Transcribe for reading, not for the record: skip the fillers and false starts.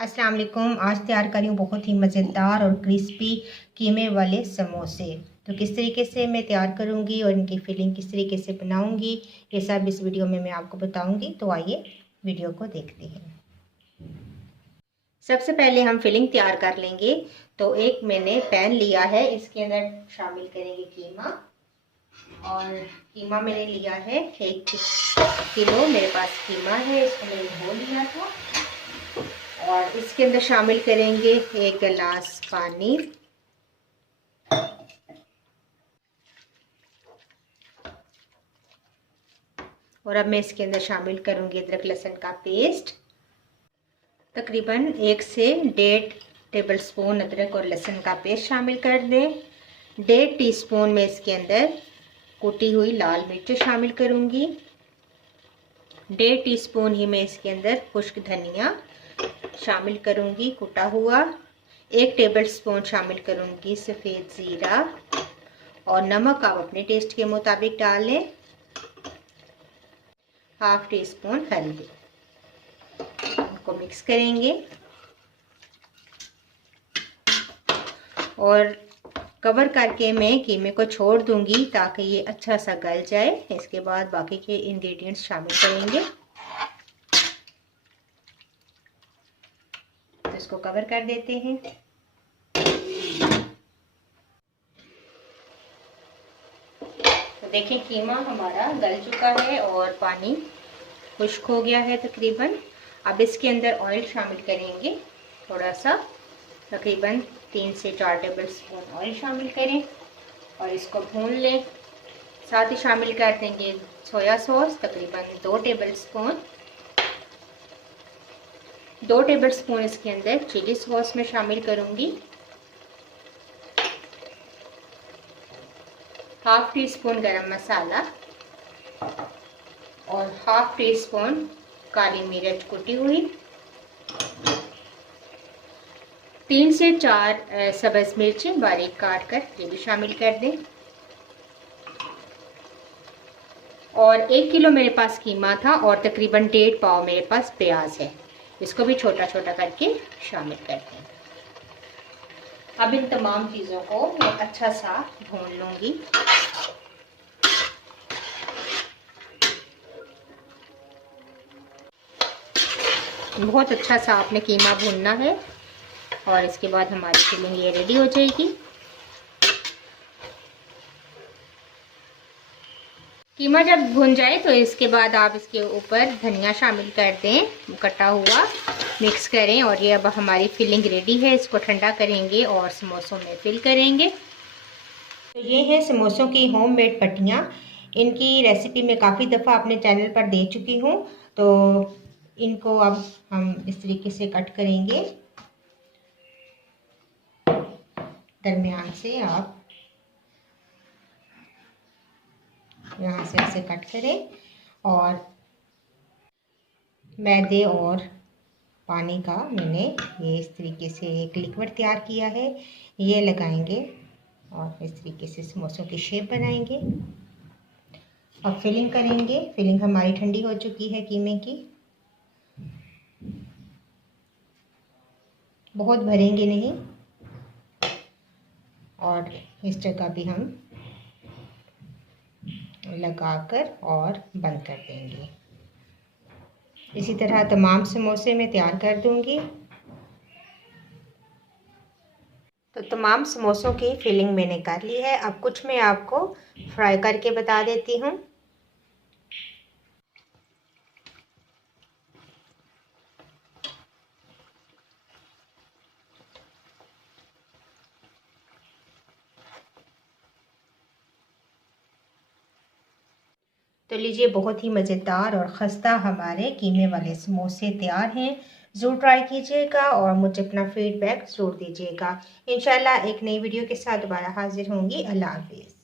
अस्सलाम वालेकुम। आज तैयार करी हूँ बहुत ही मज़ेदार और क्रिस्पी कीमे वाले समोसे। तो किस तरीके से मैं तैयार करूँगी और इनकी फिलिंग किस तरीके से बनाऊँगी, ये सब इस वीडियो में मैं आपको बताऊँगी। तो आइए वीडियो को देखते हैं। सबसे पहले हम फिलिंग तैयार कर लेंगे। तो एक मैंने पैन लिया है, इसके अंदर शामिल करेंगे कीमा। और कीमा मैंने लिया है 1 किलो मेरे पास कीमा है, इसको मैंने धो लिया था। और इसके अंदर शामिल करेंगे 1 गिलास पानी। और अब मैं इसके अंदर शामिल करूंगी अदरक लहसुन का पेस्ट। तकरीबन 1 से 1.5 टेबलस्पून अदरक और लहसुन का पेस्ट शामिल कर दें। 1.5 टीस्पून में इसके अंदर कुटी हुई लाल मिर्च शामिल करूंगी। 1.5 टीस्पून ही मैं इसके अंदर खुश्क धनिया शामिल करूंगी कुटा हुआ। 1 टेबलस्पून शामिल करूंगी सफ़ेद ज़ीरा। और नमक आप अपने टेस्ट के मुताबिक डालें। 1/2 टीस्पून हल्दी। इनको मिक्स करेंगे और कवर करके मैं कीमे को छोड़ दूंगी ताकि ये अच्छा सा गल जाए। इसके बाद बाकी के इंग्रेडिएंट्स शामिल करेंगे। तो इसको कवर कर देते हैं। तो देखें कीमा हमारा गल चुका है और पानी खुश्क हो गया है तकरीबन। अब इसके अंदर ऑयल शामिल करेंगे थोड़ा सा, तकरीबन 3 से 4 टेबलस्पून ऑयल शामिल करें और इसको भून लें। साथ ही शामिल कर देंगे सोया सॉस, तकरीबन 2 टेबलस्पून। 2 टेबलस्पून इसके अंदर चिली सॉस में शामिल करूंगी। 1/2 टीस्पून गरम मसाला और 1/2 टीस्पून काली मिर्च कुटी हुई। 3 से 4 सब्ज़ मिर्चें बारीक काट कर ये भी शामिल कर दें। और 1 किलो मेरे पास कीमा था और तकरीबन 1.5 पाव मेरे पास प्याज है, इसको भी छोटा छोटा करके शामिल कर दें। अब इन तमाम चीज़ों को मैं अच्छा सा भून लूँगी। बहुत अच्छा सा आपने कीमा भूनना है और इसके बाद हमारी फिलिंग ये रेडी हो जाएगी। कीमा जब भुन जाए तो इसके बाद आप इसके ऊपर धनिया शामिल कर दें कटा हुआ, मिक्स करें। और ये अब हमारी फिलिंग रेडी है। इसको ठंडा करेंगे और समोसों में फिल करेंगे। तो ये है समोसों की होममेड पट्टियाँ। इनकी रेसिपी मैं काफ़ी दफ़ा अपने चैनल पर दे चुकी हूँ। तो इनको अब हम इस तरीके से कट करेंगे। दरमियान से आप यहाँ से ऐसे कट करें और मैदे और पानी का मैंने ये इस तरीके से एक लिक्विड तैयार किया है, ये लगाएंगे और इस तरीके से समोसों की शेप बनाएंगे। अब फिलिंग करेंगे। फिलिंग हमारी ठंडी हो चुकी है कीमे की। बहुत भरेंगे नहीं और इस जगह भी हम लगाकर और बंद कर देंगे। इसी तरह तमाम समोसे मैं तैयार कर दूंगी। तो तमाम समोसों की फिलिंग मैंने कर ली है। अब कुछ मैं आपको फ्राई करके बता देती हूँ। तो लीजिए, बहुत ही मज़ेदार और ख़स्ता हमारे कीमे वाले समोसे तैयार हैं। ज़रूर ट्राई कीजिएगा और मुझे अपना फीडबैक ज़रूर दीजिएगा। इंशाल्लाह एक नई वीडियो के साथ दोबारा हाजिर होंगी। अल्लाह हाफिज़।